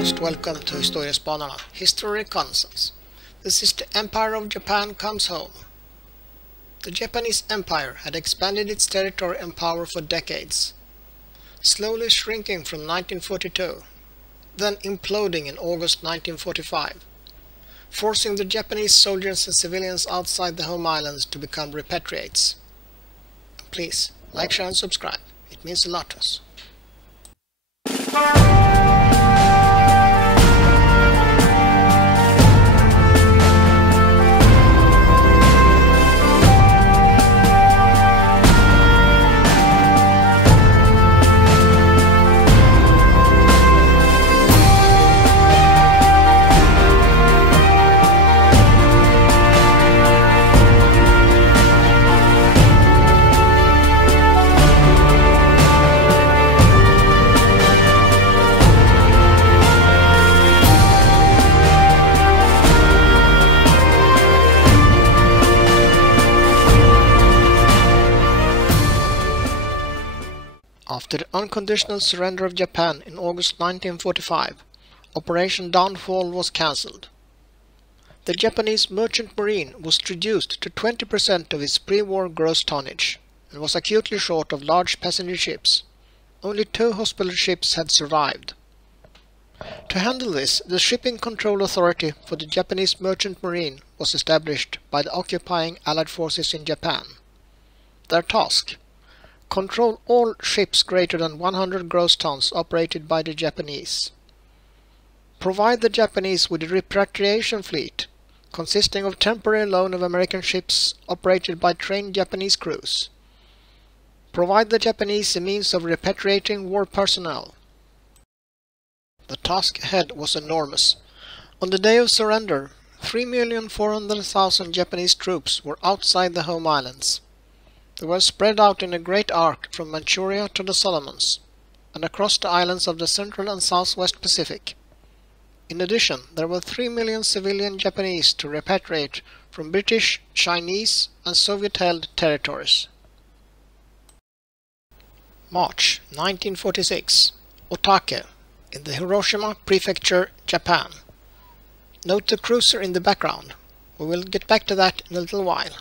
Most welcome to Historiespanarna, History Reconnaissance. This is the Empire of Japan comes home. The Japanese Empire had expanded its territory and power for decades, slowly shrinking from 1942, then imploding in August 1945, forcing the Japanese soldiers and civilians outside the home islands to become repatriates. Please, like, share and subscribe. It means a lot to us. After the unconditional surrender of Japan in August 1945, Operation Downfall was cancelled. The Japanese merchant marine was reduced to 20% of its pre-war gross tonnage and was acutely short of large passenger ships. Only 2 hospital ships had survived. To handle this, the Shipping Control Authority for the Japanese merchant marine was established by the occupying Allied forces in Japan. Their task: control all ships greater than 100 gross tons operated by the Japanese. Provide the Japanese with a repatriation fleet, consisting of temporary loan of American ships operated by trained Japanese crews. Provide the Japanese a means of repatriating war personnel. The task ahead was enormous. On the day of surrender, 3,400,000 Japanese troops were outside the home islands. They were spread out in a great arc from Manchuria to the Solomons, and across the islands of the Central and Southwest Pacific. In addition, there were 3 million civilian Japanese to repatriate from British, Chinese and Soviet-held territories. March 1946. Otake, in the Hiroshima Prefecture, Japan. Note the cruiser in the background. We will get back to that in a little while.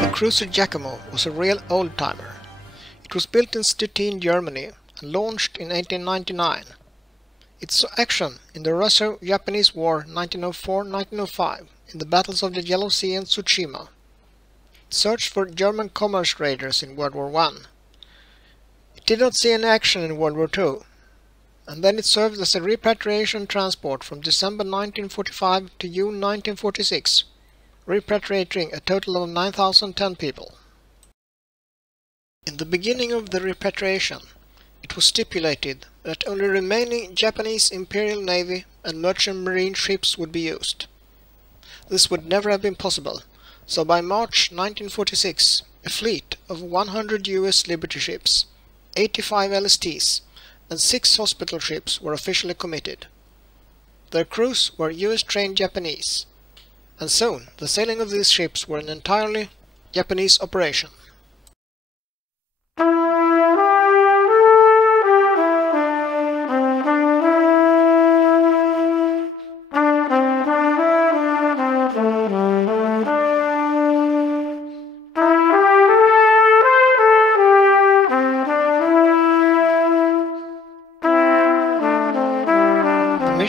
The cruiser Giacomo was a real old-timer. It was built in Stettin, Germany, and launched in 1899. It saw action in the Russo-Japanese War 1904-1905, in the battles of the Yellow Sea and Tsushima. It searched for German commerce raiders in World War I. It did not see any action in World War II, and then it served as a repatriation transport from December 1945 to June 1946. Repatriating a total of 9,010 people. In the beginning of the repatriation, it was stipulated that only remaining Japanese Imperial Navy and Merchant Marine ships would be used. This would never have been possible, so by March 1946, a fleet of 100 US Liberty ships, 85 LSTs, and 6 hospital ships were officially committed. Their crews were US-trained Japanese, and soon the sailing of these ships were an entirely Japanese operation.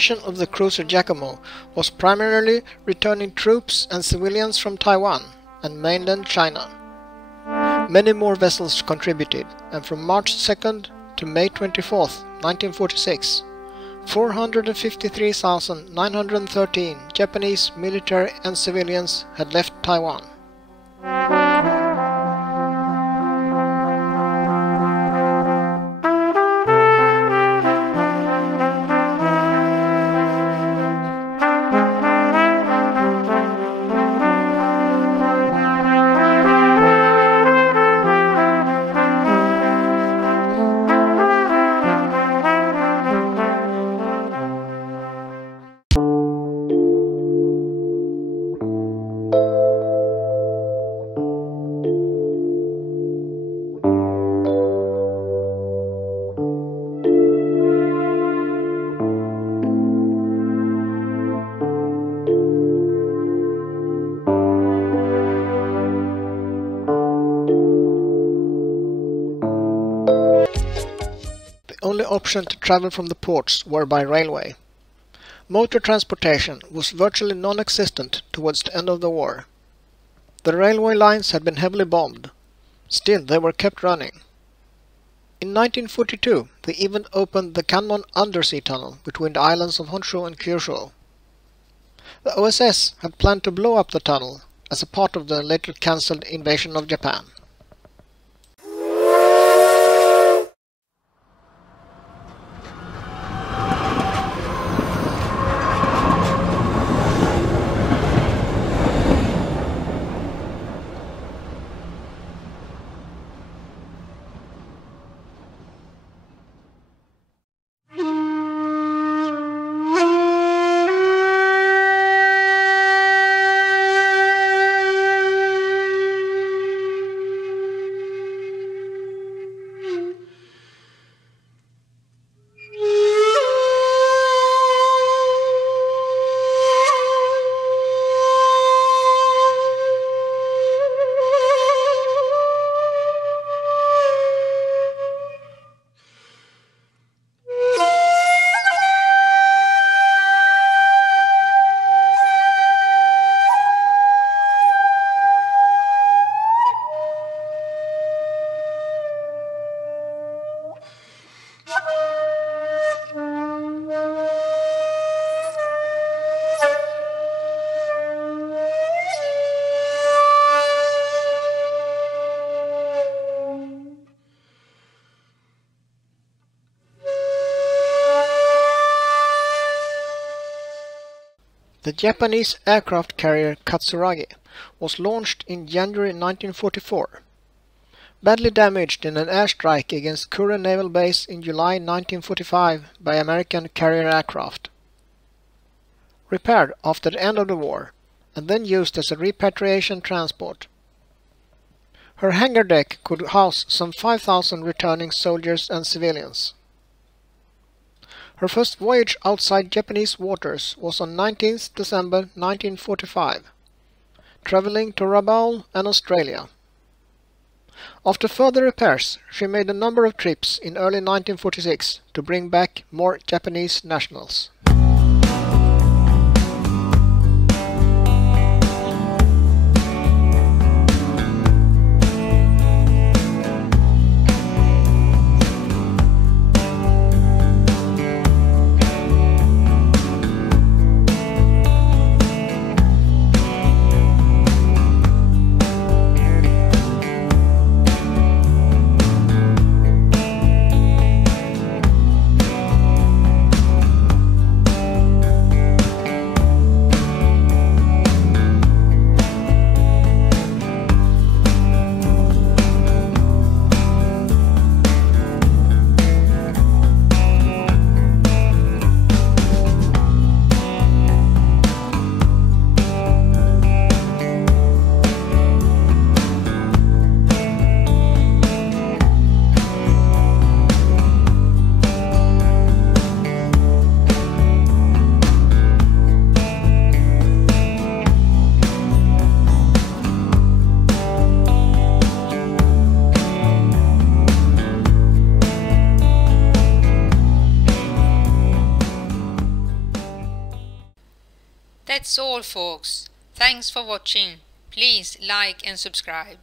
mission of the cruiser Giacomo was primarily returning troops and civilians from Taiwan and mainland China. Many more vessels contributed, and from March 2nd to May 24th, 1946, 453,913 Japanese military and civilians had left Taiwan. The only option to travel from the ports were by railway. Motor transportation was virtually non-existent towards the end of the war. The railway lines had been heavily bombed. Still, they were kept running. In 1942, they even opened the Kanmon undersea tunnel between the islands of Honshu and Kyushu. The OSS had planned to blow up the tunnel as a part of the later cancelled invasion of Japan. The Japanese aircraft carrier Katsuragi was launched in January 1944. Badly damaged in an airstrike against Kure Naval Base in July 1945 by American carrier aircraft. Repaired after the end of the war, and then used as a repatriation transport. Her hangar deck could house some 5,000 returning soldiers and civilians. Her first voyage outside Japanese waters was on 19th December 1945, traveling to Rabaul and Australia. After further repairs, she made a number of trips in early 1946 to bring back more Japanese nationals. That's all, folks. Thanks for watching. Please like and subscribe.